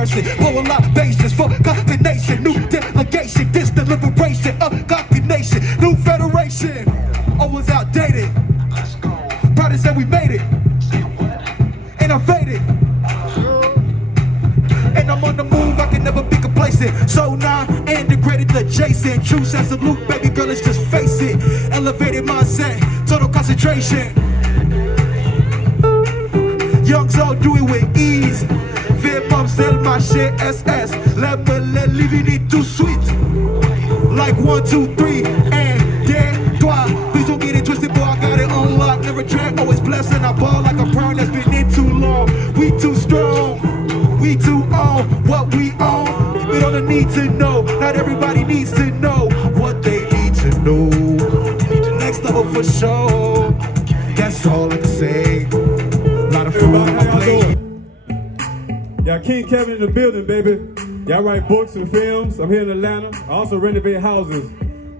comparison. Polar libations for combination. New delegation, this deliberation of cocky nation. New federation, always outdated. Proud to say we made it. Innovated. And I'm on the move, I can never be complacent. So now, integrated to adjacent. True sense of loop, baby girl, let's just face it. Elevated mindset, total concentration. Youngs all do it with ease. Vapom, sell my shit, SS. Level, living it too sweet. Like 1, 2, 3, and then toi. Please don't get it twisted, boy, I got it unlocked. Never track, always blessed, and I ball like a crown that's been in too long. We too strong. We too on what we own. We don't need to know. Not everybody needs to know what they need to know. Need the next level for sure. That's all I can say. Not a fool. How y'all doing? Y'all King Kevin in the building, baby. Y'all write books and films. I'm here in Atlanta. I also renovate houses.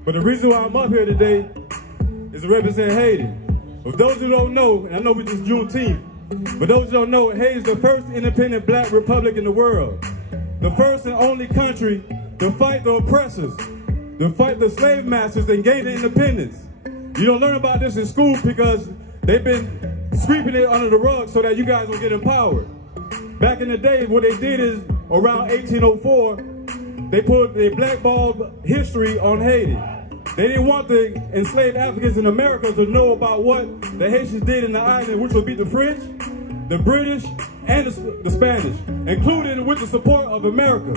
But the reason why I'm up here today is to represent Haiti. For those who don't know, and I know we just Juneteenth, but those who don't know, Haiti is the first independent black republic in the world. The first and only country to fight the oppressors, to fight the slave masters and gain their independence. You don't learn about this in school because they've been sweeping it under the rug so that you guys will get empowered. Back in the day, what they did is, around 1804, they blackballed history on Haiti. They didn't want the enslaved Africans in America to know about what the Haitians did in the island, which would be the French, the British, and the Spanish, including with the support of America.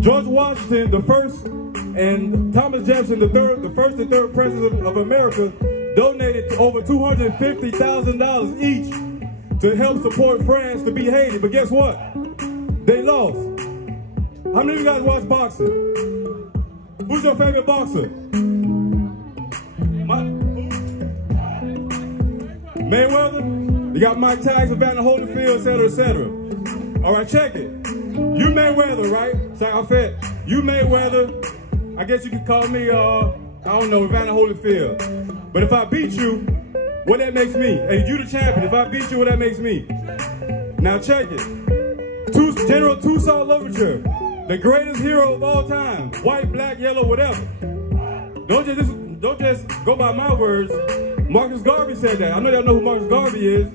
George Washington, the first, and Thomas Jefferson, the first and third president of America, donated over $250,000 each to help support France to beat Haiti. But guess what? They lost. How many of you guys watch boxing? Who's your favorite boxer? Mayweather? You got Mike Tyson, Vander Holyfield, etc., etc. All right, check it. You Mayweather, right? Saint-Affet. You Mayweather. I guess you could call me, I don't know, Vander Holyfield. But if I beat you, what that makes me? Hey, you the champion. If I beat you, what that makes me? Now check it. General Toussaint Louverture, the greatest hero of all time. White, black, yellow, whatever. Don't just go by my words. Marcus Garvey said that. I know y'all know who Marcus Garvey is.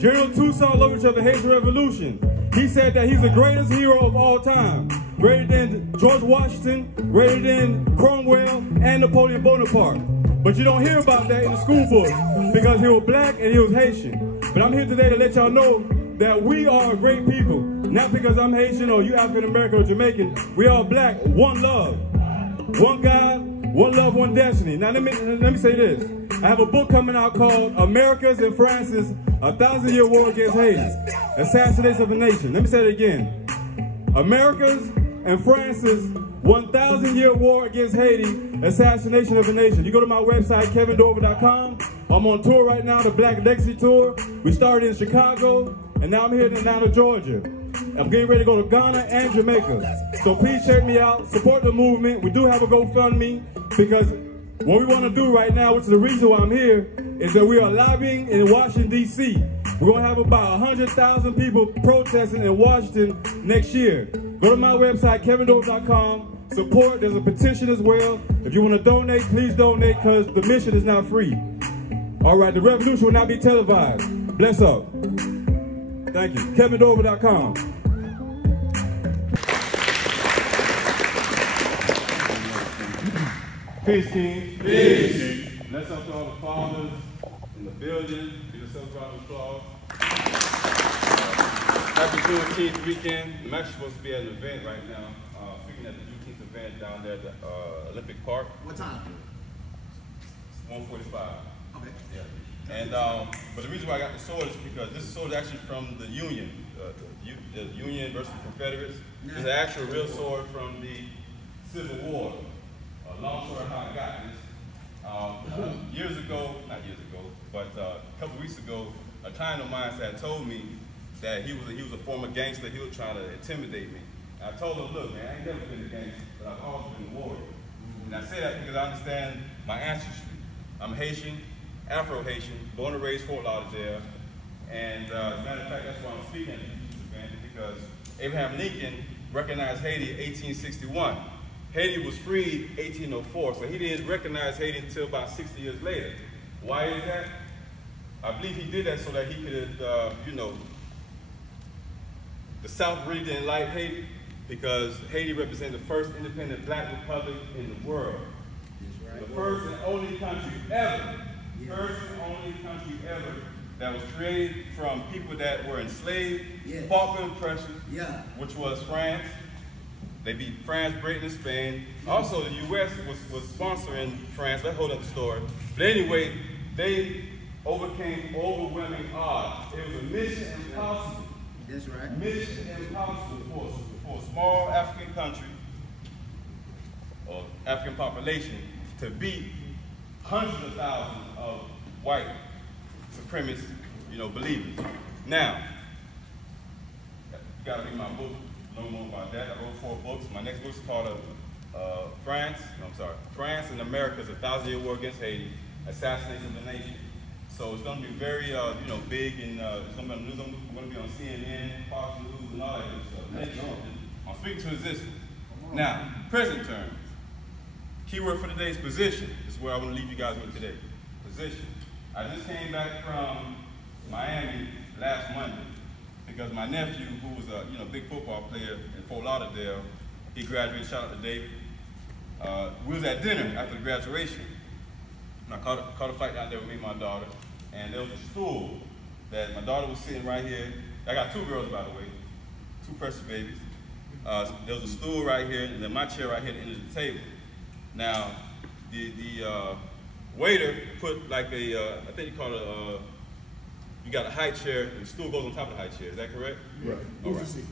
General Toussaint Louverture of the Haitian Revolution. He said that he's the greatest hero of all time. Greater than George Washington, greater than Cromwell, and Napoleon Bonaparte. But you don't hear about that in the school books because he was black and he was Haitian. But I'm here today to let y'all know that we are a great people. Not because I'm Haitian or you African American or Jamaican. We are black, one love, one God, one love, one destiny. Now let me say this. I have a book coming out called America's and France's 1,000-Year War Against Haiti, Assassination of a Nation. Let me say it again. America's and France's 1,000-Year War Against Haiti, Assassination of a Nation. You go to my website, KevinDorival.com. I'm on tour right now, the Black Legacy Tour. We started in Chicago, and now I'm here in Atlanta, Georgia. I'm getting ready to go to Ghana and Jamaica. So please check me out, support the movement. We do have a GoFundMe because what we want to do right now, which is the reason why I'm here, is that we are lobbying in Washington, D.C. We're going to have about 100,000 people protesting in Washington next year. Go to my website, KevinDorival.com. Support. There's a petition as well. If you want to donate, please donate because the mission is not free. All right, the revolution will not be televised. Bless up. Thank you. KevinDorival.com. Peace, Kings. Peace. Bless up to all the fathers in the building. Give yourself a round of applause. Happy Juneteenth weekend. I'm actually supposed to be at an event right now. Speaking at the Juneteenth event down there at the Olympic Park. What time? 1:45. Okay. Yeah. And but the reason why I got the sword is because this sword is actually from the Union, the Union versus the Confederates. It's an actual real sword from the Civil War. Long story how I got this. Years ago, not years ago, but a couple weeks ago, a client of mine had told me that he was a former gangster. He was trying to intimidate me. And I told him, look, man, I ain't never been a gangster, but I've always been a warrior. And I say that because I understand my ancestry. I'm Haitian, Afro-Haitian, born and raised Fort Lauderdale. And as a matter of fact, that's why I'm speaking at this event, because Abraham Lincoln recognized Haiti in 1861. Haiti was freed 1804, so he didn't recognize Haiti until about 60 years later. Why is that? I believe he did that so that he could, you know, the South really didn't like Haiti because Haiti represented the first independent black republic in the world. That's right. The first and only country ever, that was created from people that were enslaved, fought for oppression, which was France. They beat France, Britain, and Spain. Also, the U.S. was sponsoring France. That's a whole other story. But anyway, they overcame overwhelming odds. It was a mission impossible. That's right. Mission impossible for a small African country or African population to beat hundreds of thousands of white supremacist, you know, believers. Now, you gotta read my book, learn more about that. I wrote 4 books. My next book is called France and America's 1,000-Year War Against Haiti, Assassination of the Nation. So it's gonna be very, you know, big, and it's gonna be on the news. I'm gonna be on CNN, Fox News, and all that good stuff. I'm speaking to existence. Now, present terms. Keyword for today's position is where I want to leave you guys with today. Position. I just came back from Miami last Monday because my nephew, who was a big football player in Fort Lauderdale, he graduated. Shout out to David. We was at dinner after the graduation. And I caught a flight down there with me and my daughter, and there was a stool that my daughter was sitting right here. I got 2 girls, by the way, 2 precious babies. There was a stool right here, and then my chair right here at the end of the table. Now, the waiter put like a, I think you call it you got a high chair, and the stool goes on top of the high chair. Is that correct? Right. Booster seat.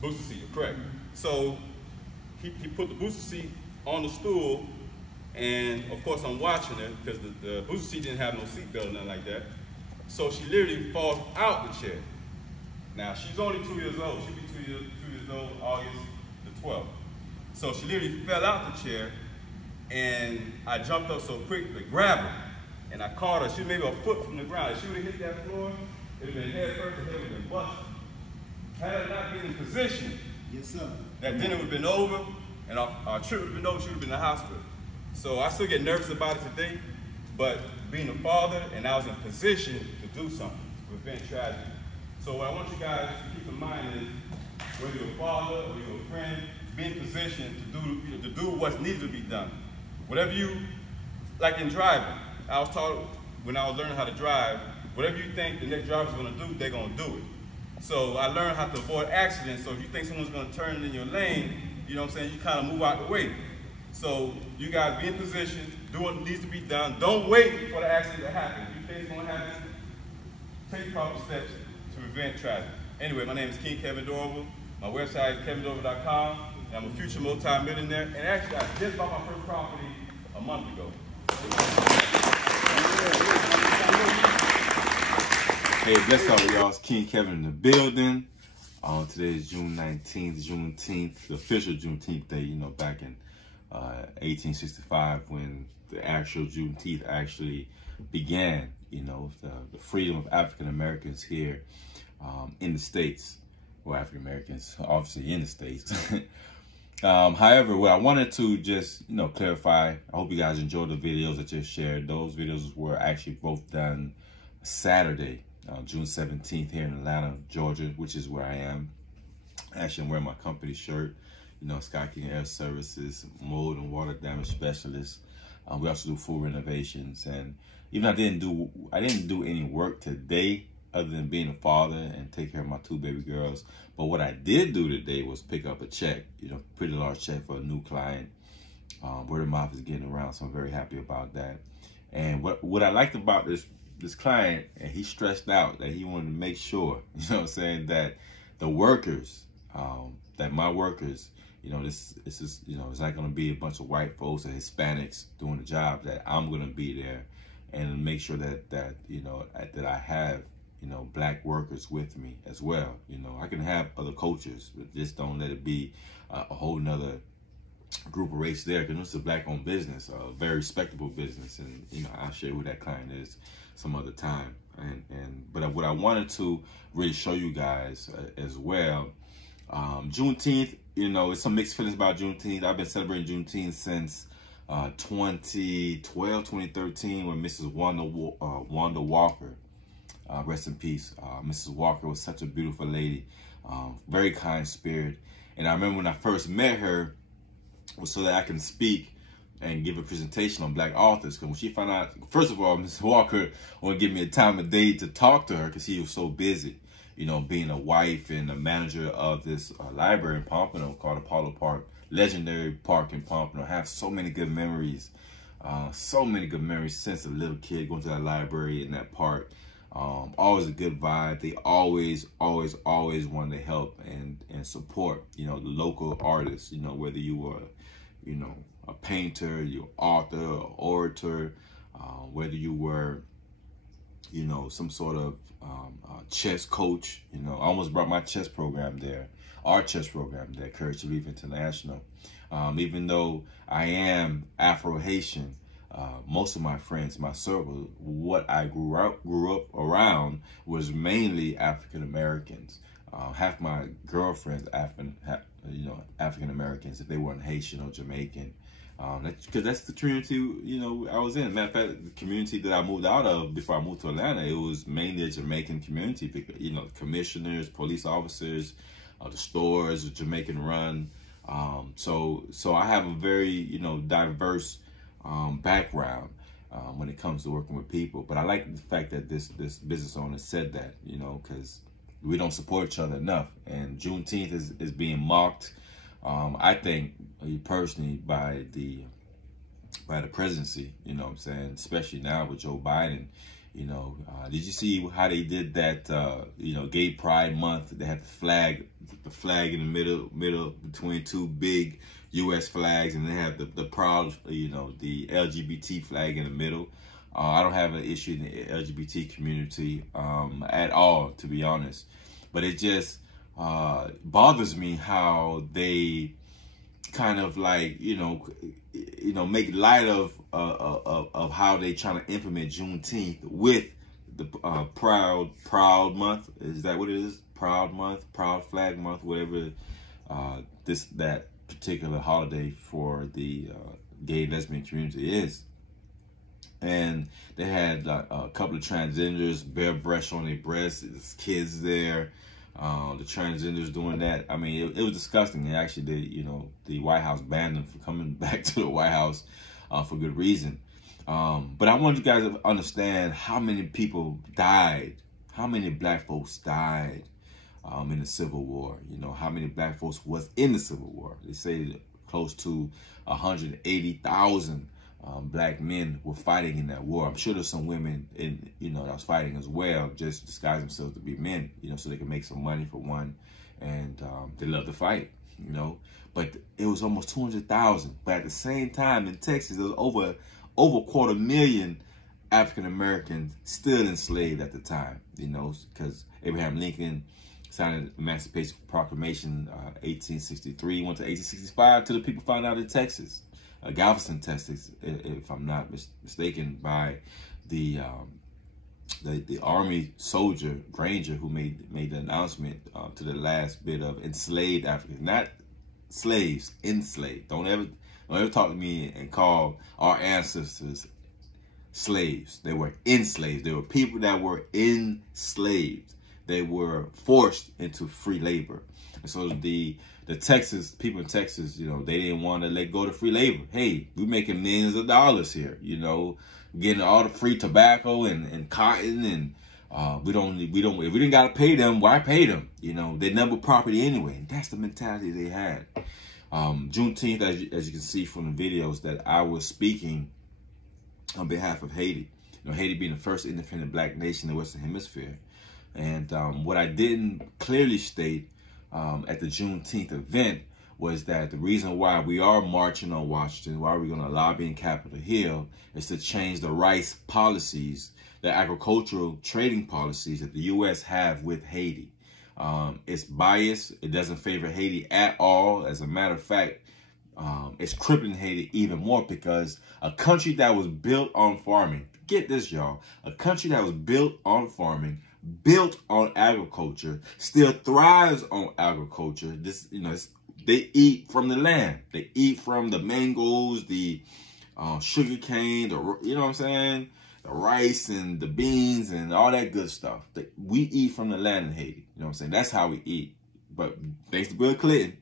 Booster seat, correct. So he put the booster seat on the stool, and of course I'm watching her because the booster seat didn't have no seatbelt or nothing like that. So she literally falls out the chair. Now she's only 2 years old. She'll be 2 years old August the 12th. So she literally fell out the chair, and I jumped up so quick to grab her, and I caught her. She was maybe a foot from the ground. If she would have hit that floor, it would have been head first, and head would have been busted. Had her not been in position, that dinner would have been over, and our trip would have been over. She would have been in the hospital. So I still get nervous about it today, but being a father, and I was in position to do something to prevent tragedy. So what I want you guys to keep in mind is, whether you're a father or you're a friend, be in position to do what's needed to be done. Whatever you, like in driving, I was taught when I was learning how to drive, whatever you think the next driver's gonna do, they're gonna do it. So I learned how to avoid accidents. So if you think someone's gonna turn in your lane, you know what I'm saying, you kind of move out the way. So you guys be in position, do what needs to be done. Don't wait for the accident to happen. If you think it's gonna happen, take proper steps to prevent tragedy. Anyway, my name is King Kevin Dorival. My website is kevindorival.com. I'm a future multi-millionaire, and actually I just bought my first property a month ago. Hey, bless all of y'all. It's King Kevin in the building. Today is June 19th, Juneteenth, the official Juneteenth day, you know, back in 1865 when the actual Juneteenth actually began, you know, the freedom of African Americans here in the States. Well, African Americans, obviously in the States. However, what I wanted to just, you know, clarify, I hope you guys enjoyed the videos that just shared. Those videos were actually both done Saturday, June 17th here in Atlanta, Georgia, which is where I am. Actually, I'm wearing my company shirt, you know, Sky King Air Services, mold and water damage specialist. We also do full renovations, and even I didn't do any work today other than being a father and take care of my 2 baby girls. But what I did do today was pick up a check, you know, pretty large check for a new client. Word of mouth is getting around, so I'm very happy about that. And what I liked about this client, and he stressed out that he wanted to make sure, you know what I'm saying, that the workers, that my workers, you know, this is, you know, it's not going to be a bunch of white folks or Hispanics doing the job, that I'm going to be there and make sure that you know, that I have, you know, black workers with me as well. You know, I can have other cultures, but just don't let it be a whole nother group of race there, because it's a black-owned business, a very respectable business, and you know, I'll share who that client is some other time. But what I wanted to really show you guys as well Juneteenth, you know, it's some mixed feelings about Juneteenth. I've been celebrating Juneteenth since 2012, 2013, when Mrs. Wanda Walker, rest in peace. Mrs. Walker was such a beautiful lady, very kind spirit. And I remember when I first met her, was so that I can speak and give a presentation on Black authors. Because when she found out, first of all, Mrs. Walker wanted to give me a time of day to talk to her because she was so busy, you know, being a wife and a manager of this library in Pompano called Apollo Park, legendary park in Pompano. I have so many good memories, since a little kid going to that library in that park. Always a good vibe. They always wanted to help and support, you know, the local artists, you know, whether you were, you know, a painter, you're author, or orator, whether you were, you know, some sort of chess coach. You know, I almost brought my chess program there, our chess program there, Courage to Leave International. Even though I am Afro-Haitian, most of my friends, my circle, what I grew up around was mainly African Americans. Half my girlfriends, African Americans, if they weren't Haitian or Jamaican. Because that's the community, you know, I was in. Matter of fact, the community that I moved out of before I moved to Atlanta, it was mainly a Jamaican community. Because, you know, commissioners, police officers, the stores were Jamaican run. So I have a very, you know, diverse background when it comes to working with people. But I like the fact that this business owner said that, you know, because we don't support each other enough. And Juneteenth is being mocked, I think, personally, by the presidency, you know what I'm saying, especially now with Joe Biden. You know, did you see how they did that, you know, Gay Pride Month? They had the flag in the middle between two big U.S. flags, and they have the proud, you know, the LGBT flag in the middle. I don't have an issue in the LGBT community at all, to be honest. But it just bothers me how they kind of like, you know, make light of how they trying to implement Juneteenth with the Proud Month. Is that what it is? Proud Month, Proud Flag Month, whatever that particular holiday for the gay and lesbian community is. And they had a couple of transgenders bare breasts on their breasts. There's kids there. The transgenders doing that. I mean, it was disgusting. And actually, you know, the White House banned them from coming back to the White House for good reason. But I want you guys to understand how many people died, how many black folks died in the Civil War. You know, how many black folks was in the Civil War. They say close to 180,000 black men were fighting in that war. I'm sure there's some women in, you know, that was fighting as well, just disguise themselves to be men, you know, so they can make some money for one, and they love to fight, you know. But it was almost 200,000. But at the same time, in Texas, there was over 250,000 African Americans still enslaved at the time, you know, because Abraham Lincoln signed the Emancipation Proclamation 1863, went to 1865 till the people found out in Texas. Galveston, Texas, if I'm not mistaken, by the Army soldier Granger, who made the announcement to the last bit of enslaved Africans, not slaves, enslaved. Don't ever talk to me and call our ancestors slaves. They were enslaved. They were people that were enslaved. They were forced into free labor. And so the Texas people in Texas, you know, they didn't want to let go of free labor. Hey, we're making millions of dollars here, you know, getting all the free tobacco and cotton, and if we didn't gotta pay them, why pay them? You know, they number property anyway. And that's the mentality they had. Juneteenth, as you can see from the videos, that I was speaking on behalf of Haiti. You know, Haiti being the first independent black nation in the Western Hemisphere. And what I didn't clearly state at the Juneteenth event was that the reason why we are marching on Washington, why we're going to lobby in Capitol Hill, is to change the rice policies, the agricultural trading policies that the U.S. have with Haiti. It's biased. It doesn't favor Haiti at all. As a matter of fact, it's crippling Haiti even more, because a country that was built on farming, get this, y'all, a country that was built on farming built on agriculture, still thrives on agriculture. This, you know, they eat from the land. They eat from the mangoes, the sugar cane, you know what I'm saying? The rice and the beans and all that good stuff. We eat from the land in Haiti. You know what I'm saying? That's how we eat. But thanks to Bill Clinton,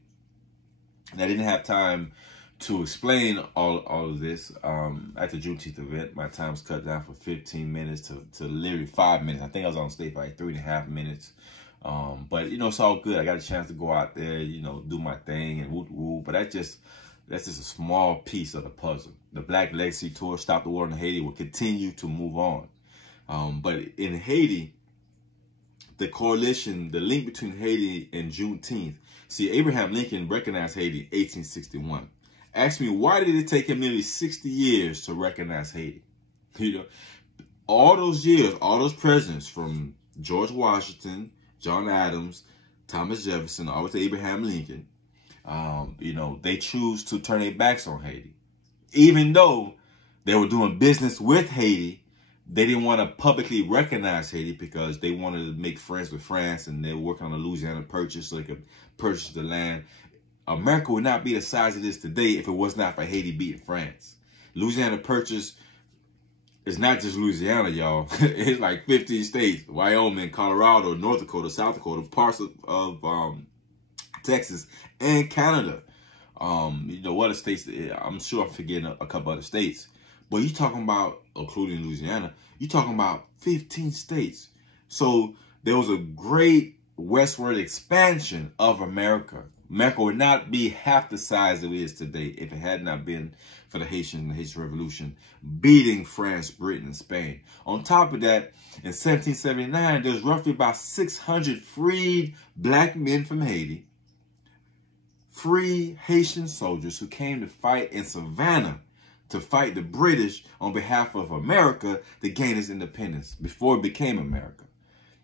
and I didn't have time to explain all of this at the Juneteenth event. My time was cut down from 15 minutes to literally 5 minutes. I think I was on stage for like 3.5 minutes. But, you know, it's all good. I got a chance to go out there, you know, do my thing and woo-woo. But that's just a small piece of the puzzle. The Black Legacy Tour, Stop the War in Haiti, will continue to move on. But in Haiti, the coalition, the link between Haiti and Juneteenth. See, Abraham Lincoln recognized Haiti in 1861. Ask me, why did it take him nearly 60 years to recognize Haiti? You know, all those years, all those presidents from George Washington, John Adams, Thomas Jefferson, all to Abraham Lincoln, you know, they choose to turn their backs on Haiti. Even though they were doing business with Haiti, they didn't want to publicly recognize Haiti because they wanted to make friends with France, and they were working on the Louisiana Purchase so they could purchase the land. America would not be the size it is today if it was not for Haiti beating France. Louisiana Purchase is not just Louisiana, y'all. It's like 15 states: Wyoming, Colorado, North Dakota, South Dakota, parts of Texas, and Canada. You know, what other states? I'm sure I'm forgetting a couple other states. But you're talking about, including Louisiana, you're talking about 15 states. So there was a great westward expansion of America. America would not be half the size it is today if it had not been for the Haitian Revolution beating France, Britain, and Spain. On top of that, in 1779, there's roughly about 600 freed black men from Haiti, free Haitian soldiers who came to fight in Savannah to fight the British on behalf of America to gain its independence before it became America,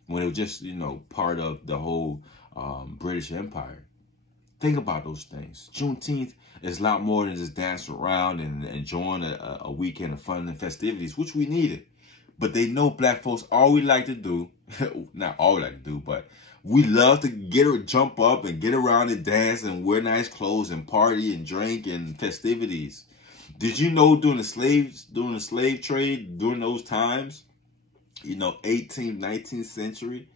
when it was just, you know, part of the whole British Empire. Think about those things. Juneteenth is a lot more than just dancing around and enjoying a weekend of fun and festivities, which we needed. But they know black folks, all we like to do, not all we like to do, but we love to jump up and get around and dance and wear nice clothes and party and drink and festivities. Did you know during the slave trade, during those times, you know, 18th, 19th century,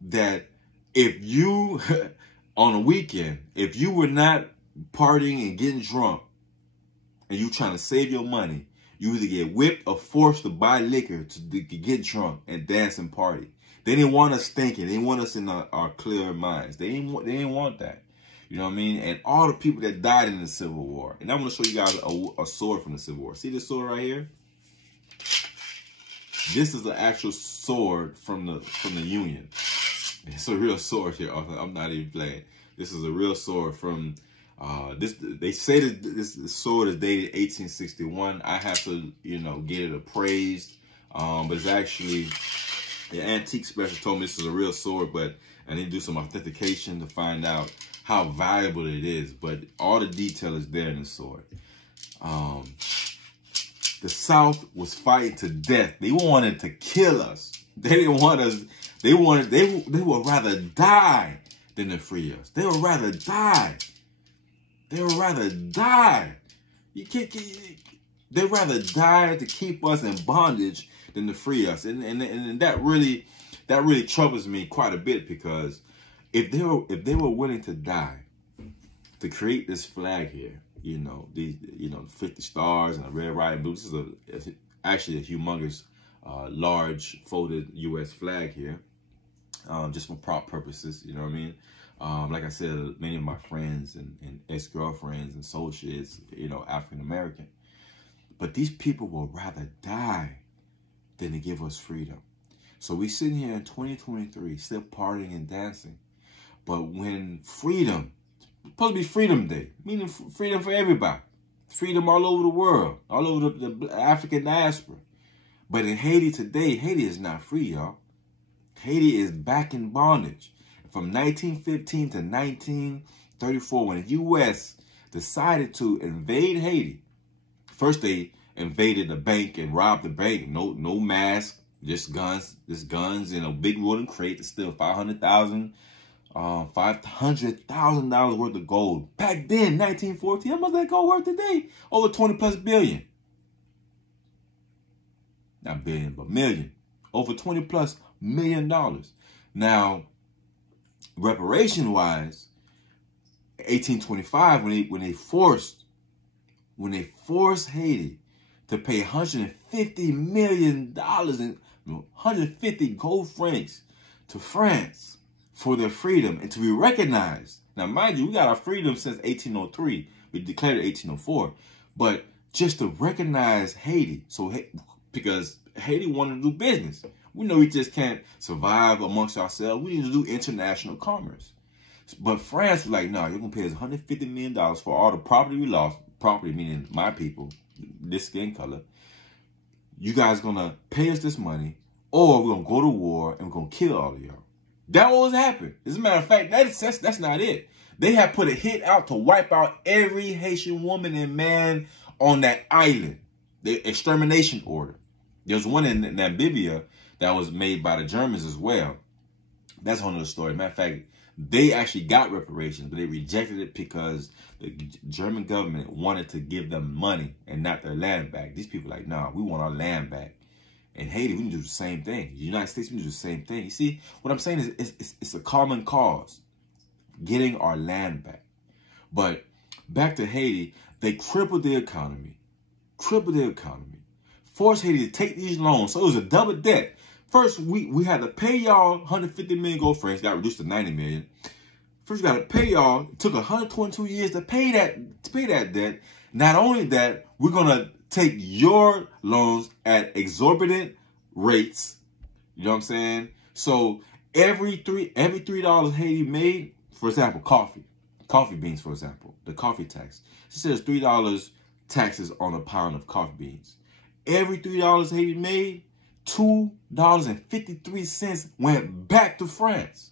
that if you, on a weekend, if you were not partying and getting drunk and you trying to save your money, you either get whipped or forced to buy liquor to get drunk and dance and party. They didn't want us thinking. They didn't want us in our clear minds. They didn't want that. You know what I mean? And all the people that died in the Civil War. And I'm going to show you guys a sword from the Civil War. See this sword right here? This is the actual sword from the Union. It's a real sword here. I'm not even playing. This is a real sword from this. They say that this sword is dated 1861. I have to, you know, get it appraised. But it's actually, the antique specialist told me this is a real sword, but I need to do some authentication to find out how valuable it is. But all the detail is there in the sword. The South was fighting to death. They wanted to kill us. They didn't want us. They would rather die than to free us. They would rather die. They would rather die. They'd rather die to keep us in bondage than to free us. And that really troubles me quite a bit, because if they were willing to die to create this flag here, you know, these, you know, 50 stars and a red, white, and blue. This is actually a humongous, large folded U.S. flag here, just for prop purposes. You know what I mean? Like I said, many of my friends and ex-girlfriends and associates, you know, African American. But these people will rather die than to give us freedom. So we sitting here in 2023, still partying and dancing. But when freedom, supposed to be Freedom Day, meaning freedom for everybody. Freedom all over the world, all over the African diaspora. But in Haiti today, Haiti is not free, y'all. Haiti is back in bondage. From 1915 to 1934, when the U.S. decided to invade Haiti, first they invaded the bank and robbed the bank. No mask, Just guns in a big wooden crate to steal $500,000 worth of gold. Back then, 1914, how much that gold worth today? Over 20+ billion. Not billion, but million. Over $20+ million. Now, reparation-wise, 1825, when they forced Haiti to pay $150 million in 150 gold francs to France for their freedom and to be recognized. Now, mind you, we got our freedom since 1803. We declared it 1804. But just to recognize Haiti, because Haiti wanted to do business. We know we just can't survive amongst ourselves. We need to do international commerce. But France was like, no, you're going to pay us $150 million for all the property we lost. Property meaning my people, this skin color. You guys going to pay us this money, or we're going to go to war and we're going to kill all of y'all. That was happened. As a matter of fact, that's not it. They have put a hit out to wipe out every Haitian woman and man on that island. The extermination order. There's one in Namibia that was made by the Germans as well. That's another story. Matter of fact, they actually got reparations, but they rejected it because the German government wanted to give them money and not their land back. These people are like, nah, we want our land back. In Haiti, we need to do the same thing. The United States, we need to do the same thing. You see, what I'm saying is it's a common cause, getting our land back. But back to Haiti, they crippled the economy, forced Haiti to take these loans. So it was a double debt. First, we had to pay y'all 150 million gold francs, got reduced to 90 million. First, we got to pay y'all. It took 122 years to pay that debt. Not only that, we're gonna take your loans at exorbitant rates. You know what I'm saying? So every $3 Haiti made, for example, coffee beans, for example, the coffee tax. It says $3 taxes on a pound of coffee beans. Every $3 Haiti made, $2.53 went back to France.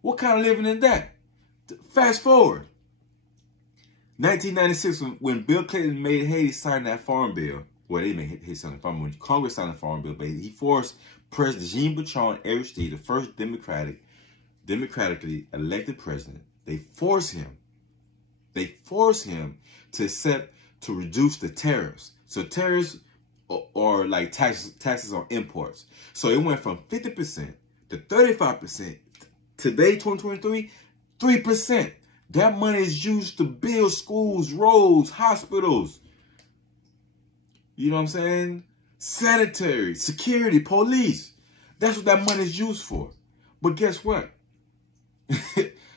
What kind of living is that? Fast forward. 1996, when Bill Clinton made Haiti sign that farm bill. Well, they made Haiti sign the farm bill. When Congress signed the farm bill, but he forced President Jean-Bertrand Aristide, the first democratically elected president, they forced him to reduce the tariffs. So tariffs or like taxes on imports. So it went from 50% to 35%. Today, 2023, 3%. That money is used to build schools, roads, hospitals. You know what I'm saying? Sanitary, security, police. That's what that money is used for. But guess what?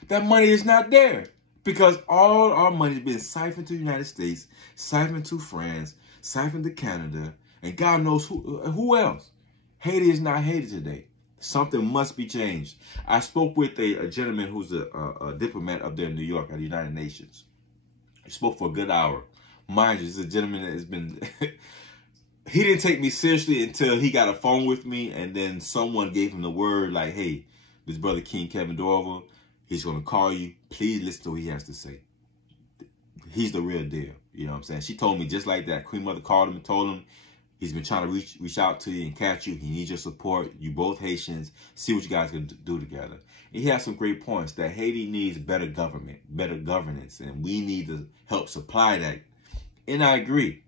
That money is not there because all our money is being siphoned to the United States, siphoned to France, siphoned to Canada, and God knows who else. Haiti is not Haiti today. Something must be changed. I spoke with a gentleman who's a diplomat up there in New York at the United Nations. He spoke for a good hour. Mind you, this is a gentleman that has been... He didn't take me seriously until he got a phone with me, and then someone gave him the word like, hey, this brother King Kevin Dorival, he's going to call you. Please listen to what he has to say. He's the real deal. You know what I'm saying? She told me just like that. Queen Mother called him and told him, he's been trying to reach out to you and catch you. He needs your support. You both Haitians. See what you guys can do together. And he has some great points that Haiti needs better government, better governance, and we need to help supply that. And I agree.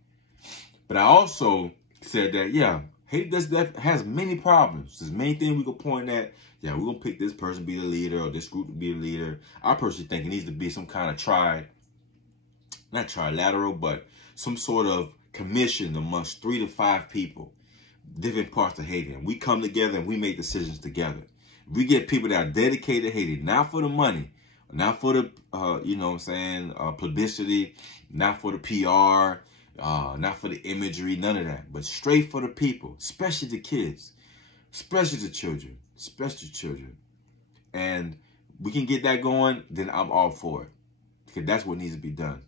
But I also said that, yeah, Haiti has many problems. There's many things we can point at. Yeah, we're going to pick this person to be the leader or this group to be the leader. I personally think it needs to be some kind of not trilateral, but some sort of commission amongst 3 to 5 people, different parts of Haiti. And we come together and we make decisions together. We get people that are dedicated to Haiti, not for the money, not for the, you know what I'm saying, publicity, not for the PR, not for the imagery, none of that, but straight for the people, especially the kids, especially the children, And we can get that going, then I'm all for it, because that's what needs to be done.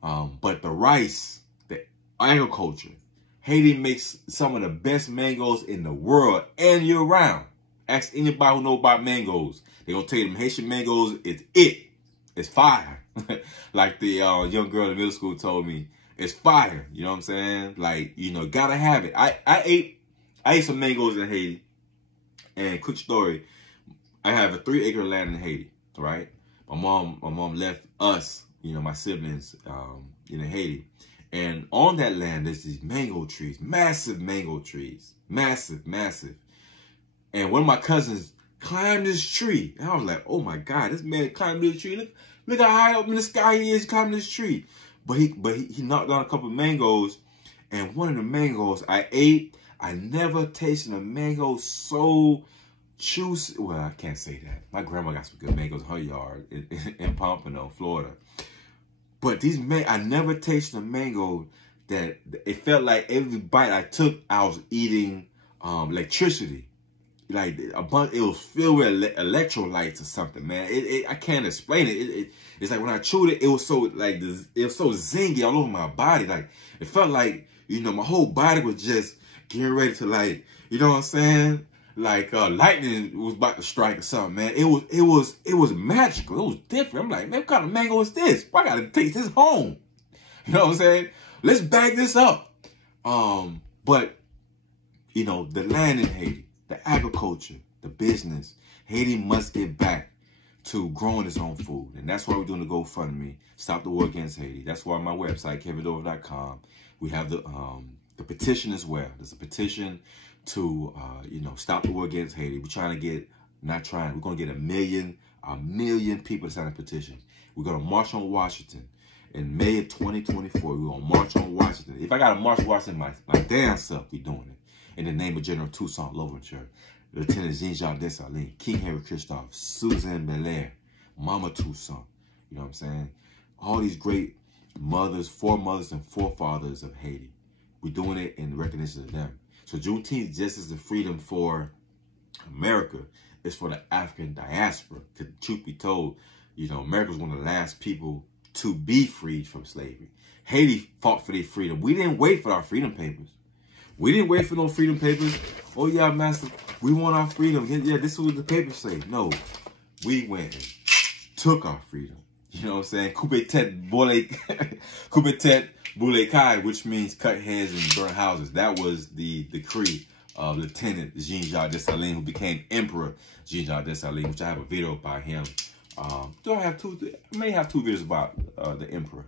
But the rice, the agriculture, Haiti makes some of the best mangoes in the world and year round. Ask anybody who knows about mangoes. They're going to tell you them Haitian mangoes, it's fire. Like the young girl in middle school told me, it's fire. You know what I'm saying? Like, you know, gotta have it. I ate I ate some mangoes in Haiti. And quick story, I have a 3-acre land in Haiti, right? My mom left us, you know, my siblings, in Haiti. And on that land, there's these mango trees, massive mango trees, massive. And one of my cousins climbed this tree. And I was like, oh my God, this man climbed this tree. Look how high up in the sky he is climbing this tree. But he knocked down a couple of mangoes. And one of the mangoes I ate, I never tasted a mango so juicy. Well, I can't say that. My grandma got some good mangoes in her yard in Pompano, Florida. But these I never tasted a mango that it felt like every bite I took, I was eating electricity. Like a bunch, it was filled with electrolytes or something, man. I can't explain it. It's like when I chewed it, it was so like it was so zingy all over my body. Like it felt like, you know, my whole body was just getting ready to, like, you know what I'm saying? Like lightning was about to strike or something, man. It was magical. It was different. I'm like, man, what kind of mango is this? I gotta take this home. You know what I'm saying? Let's bag this up. But you know, the land in Haiti, the agriculture, the business, Haiti must get back to growing its own food. And that's why we're doing the GoFundMe, Stop the War Against Haiti. That's why on my website, KevinDorival.com, we have the petition as well. There's a petition to, you know, stop the war against Haiti. We're trying to get, we're going to get a million people to sign a petition. We're going to march on Washington in May of 2024. We're going to march on Washington. If I got to march Washington, my damn self, we doing it. In the name of General Toussaint Louverture, Lieutenant Jean-Jacques Dessalines, King Henry Christophe, Suzanne Belair, Mama Toussaint, you know what I'm saying? All these great mothers, foremothers and forefathers of Haiti. We're doing it in recognition of them. So Juneteenth, just as the freedom for America, is for the African diaspora. Because truth be told, you know, America was one of the last people to be freed from slavery. Haiti fought for their freedom. We didn't wait for our freedom papers. We didn't wait for no freedom papers. Oh yeah, master, we want our freedom. Yeah, this is what the papers say. No, we went and took our freedom. You know what I'm saying? Coup d'etat boule kai, which means cut heads and burn houses. That was the decree of Lieutenant Jean-Jacques Dessalines, who became Emperor Jean-Jacques Dessalines, which I have a video about him. I may have two videos about the Emperor.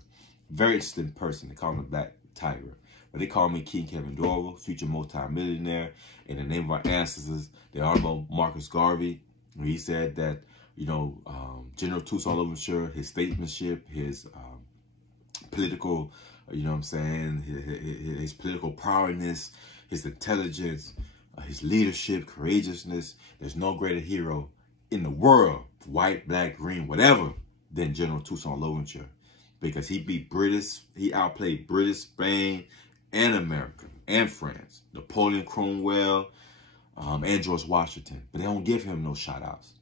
Very interesting person. They call him the Black Tiger. But they call me King Kevin Dorival, future multi-millionaire. In the name of our ancestors, the Honorable Marcus Garvey. He said that, you know, General Toussaint Louverture, his statesmanship, his political, you know what I'm saying, his political prowess, his intelligence, his leadership, courageousness. There's no greater hero in the world, white, black, green, whatever, than General Toussaint Louverture. Because he beat British, he outplayed British, Spain, and America, and France, Napoleon, Cromwell, and George Washington. But they don't give him no shout-outs.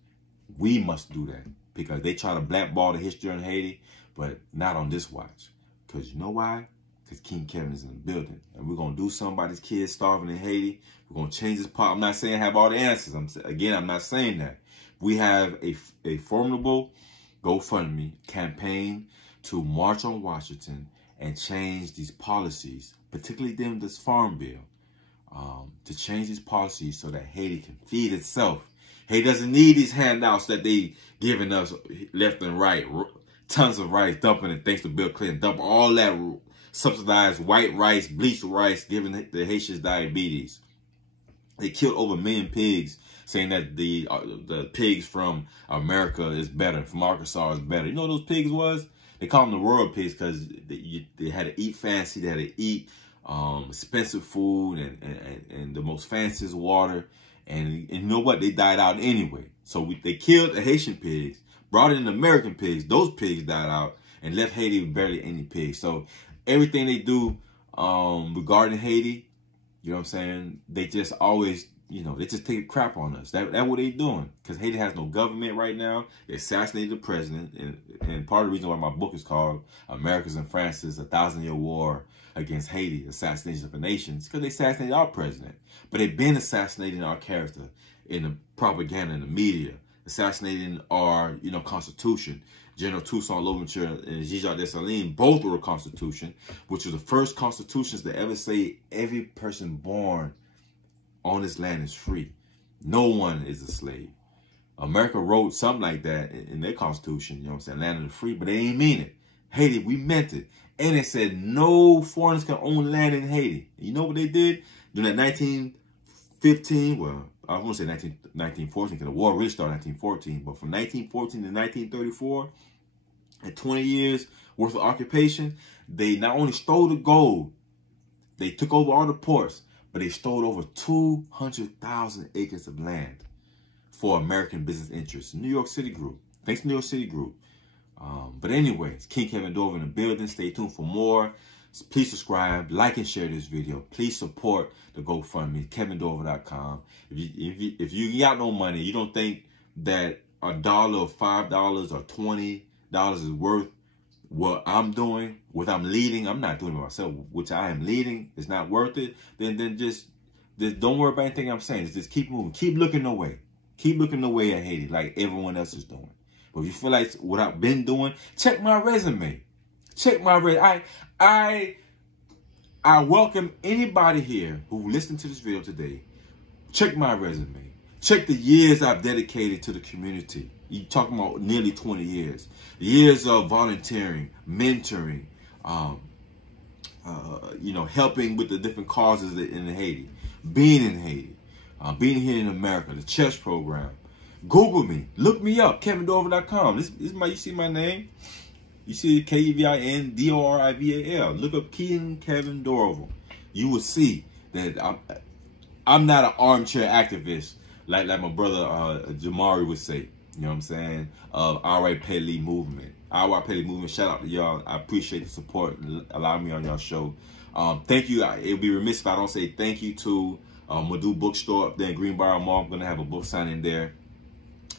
We must do that because they try to blackball the history in Haiti, but not on this watch. Because you know why? Because King Kevin is in the building. And we're going to do something about these kids starving in Haiti. We're going to change this part. I'm not saying have all the answers. I'm not saying that. We have a formidable GoFundMe campaign to march on Washington and change these policies, particularly them this farm bill, to change these policies so that Haiti can feed itself. Haiti doesn't need these handouts that they giving us left and right. Tons of rice, dumping it thanks to Bill Clinton, dumping all that subsidized white rice, bleached rice, giving the Haitians diabetes. They killed over 1 million pigs, saying that the pigs from America is better, from Arkansas is better. You know what those pigs was? They call them the royal pigs because they had to eat fancy. They had to eat expensive food and the most fanciest water. And you know what? They died out anyway. So they killed the Haitian pigs, brought in the American pigs. Those pigs died out and left Haiti with barely any pigs. So everything they do regarding Haiti, you know what I'm saying? They just always, you know, they just take a crap on us. That's what they doing. Because Haiti has no government right now. They assassinated the president. And part of the reason why my book is called America's and France's 1,000-Year War Against Haiti, Assassination of a Nation, is because they assassinated our president. But they've been assassinating our character in the propaganda and the media, assassinating our, you know, Constitution. General Toussaint Louverture and Jean-Jacques Dessalines both were a Constitution, which was the first constitutions to ever say every person born on this land is free. No one is a slave. America wrote something like that in their constitution, you know what I'm saying, land of the free, but they ain't mean it. Haiti, we meant it. And it said no foreigners can own land in Haiti. You know what they did? During that 1915, well, I want to say 1914, because the war really started in 1914, but from 1914 to 1934, at 20 years worth of occupation, they not only stole the gold, they took over all the ports, but they stole over 200,000 acres of land for American business interests. New York City Group. Thanks to New York City Group. But anyways, King Kevin Dorival in the building. Stay tuned for more. Please subscribe, like, and share this video. Please support the GoFundMe, KevinDorival.com. If you got no money, you don't think that $1 or $5 or $20 is worth what I'm doing, what I'm leading. I'm not doing it myself, which I am leading. It's not worth it. Then just don't worry about anything I'm saying. Just keep moving. Keep looking away. Keep looking away at Haiti like everyone else is doing. But if you feel like what I've been doing, check my resume. Check my resume. I welcome anybody here who listened to this video today. Check my resume. Check the years I've dedicated to the community. You talking about nearly 20 years. Years of volunteering, mentoring, you know, helping with the different causes in Haiti, being in Haiti, being here in America, the chess program. Google me, look me up, KevinDorival.com. This is my, you see my name? You see KevinDorival. Look up King Kevin Dorival. You will see that I'm not an armchair activist like my brother Jamari would say. You know what I'm saying? Our Pele movement. Our Pele movement. Shout out to y'all. I appreciate the support and allowing me on y'all show. Thank you. It would be remiss if I don't say thank you to Madu Bookstore up there in Greenbrier Mall. I'm going to have a book signing there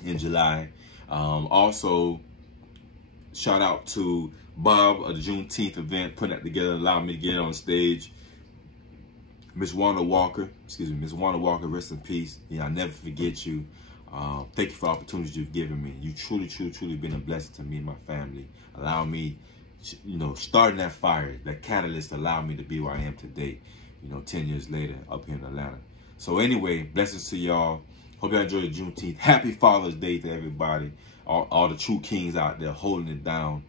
in July. Also, shout out to Bob of the Juneteenth event, putting that together, allowing me to get on stage. Miss Wanda Walker, Miss Wanda Walker, rest in peace. Yeah, I'll never forget you. Thank you for the opportunities you've given me. You truly been a blessing to me and my family. Allow me, you know, starting that fire, that catalyst allowed me to be where I am today, you know, 10 years later up here in Atlanta. So anyway, blessings to y'all. Hope y'all enjoy the Juneteenth. Happy Father's Day to everybody. All the true kings out there holding it down.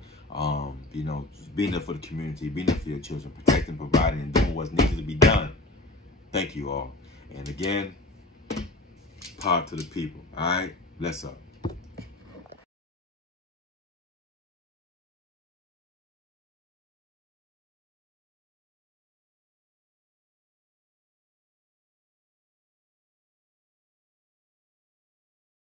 You know, being there for the community, being there for your children, protecting, providing, and doing what's needed to be done. Thank you all. And again, power to the people. All right? Bless up.